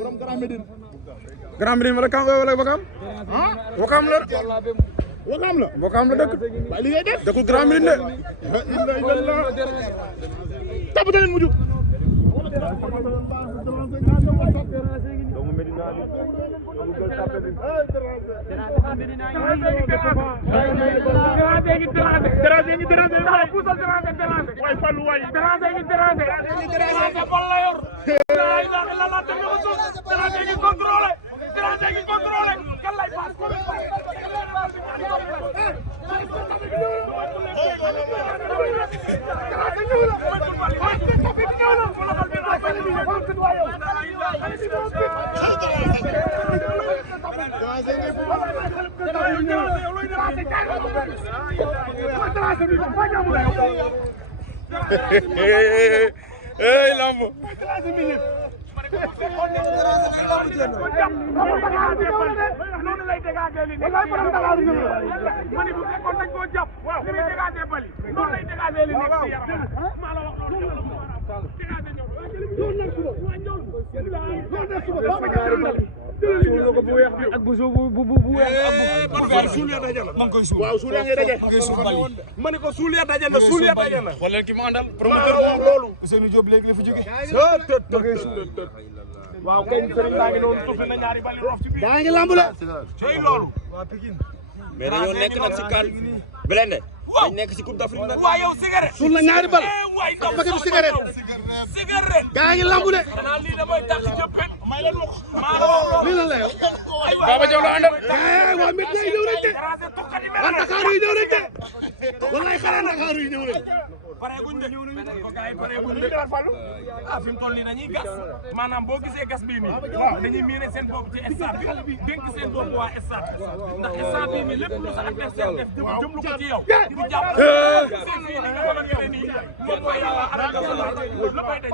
borom Grand Médine. Grand Médine wala Wakam. ah Wakam la. Wakam la. Wakam la dëkk. waaye li ngay def. dëkkul Grand Médine de. illallah. tapate leen mu jóg. doomu Medina bi. déranger ngi déranger waay puusal déranger waay Fallou waay déranger ngi déranger bal la yor la ilaha illallah te ñoo so déranger ngi contrôler kan lay pass ko hey lamb noonu lay dégager li nekk ma ni bu fekkoon dañ koo jàpp li muy dégager bali noonu lay dégager li nekk ci yaram maa la wax loolu ak bu weex suul ya daje na ma ngi koy suul waaw suul ya ngay daje ma ne ko suul ya daje na suul ya daje na xool leen ki mu àndal promoteur wax loolu Ousseynou Diop léegi la fi jóge waaw kay sëriñ baa ngi noonu tuuti na ñaari bali rof ci biir daa ngi lamb la cey loolu mais dañoo nekk nag si kan Blindé dañ nekk si Coupe d'Afrique nag waaw yow cigarette suul na ñaari bal waay ak paquet cigarette gaa ngi lamb de xanaa lii damay tax jëppet may leen wax maa la wax lii lan la yow Baba Diaw la àndal waa mit yi ñëw nañ de waa Dakar yi ñëw nañ de wallaay xale Dakar yi ñëw nañ pareeguñ de ko gaay pareeguñ de ah fi mu toll nii dañuy gas maanaam boo gisee gas bii nii dañuy miine seen bopp ci stade bi dénk seen bopp waa stade ndax stade bii nii lépp lu sa adversaire def jëmlu ko ci yow di jàpp seen fii nga xamante ne nii moom mooy arène nationale la koy daj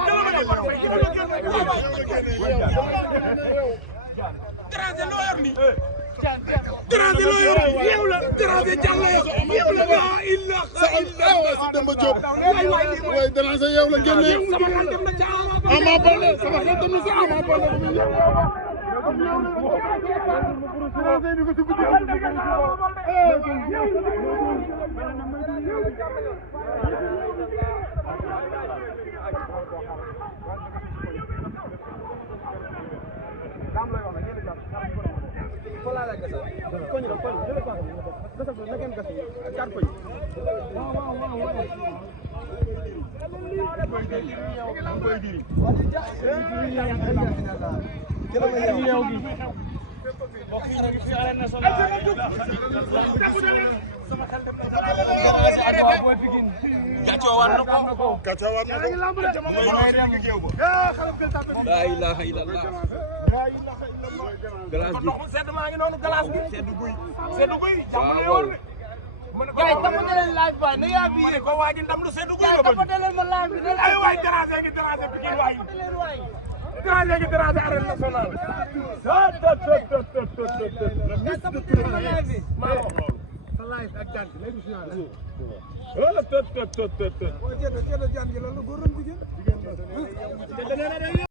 Déranger loo yor nii Déranger loo yor yeew la Déranger jàll la yor yeew la la illa si Demba Diop way Déranger yeew la génne sama xel dem na ca Ama Baldé sama xel dem na sa Ama Baldé la ilaha illallah glace bi sedd maa ngi noonu glace bi sedd guy jàmm yoon Guys, tapate leen live baay na yaa bi ko waaji ndam lu sedd guy tapate leen ma live bi ay waay Déranger ngi déranger Pikine waay Déranger ngi déranger arène nationale maa la wax loolu sa live ak jant léegi final tot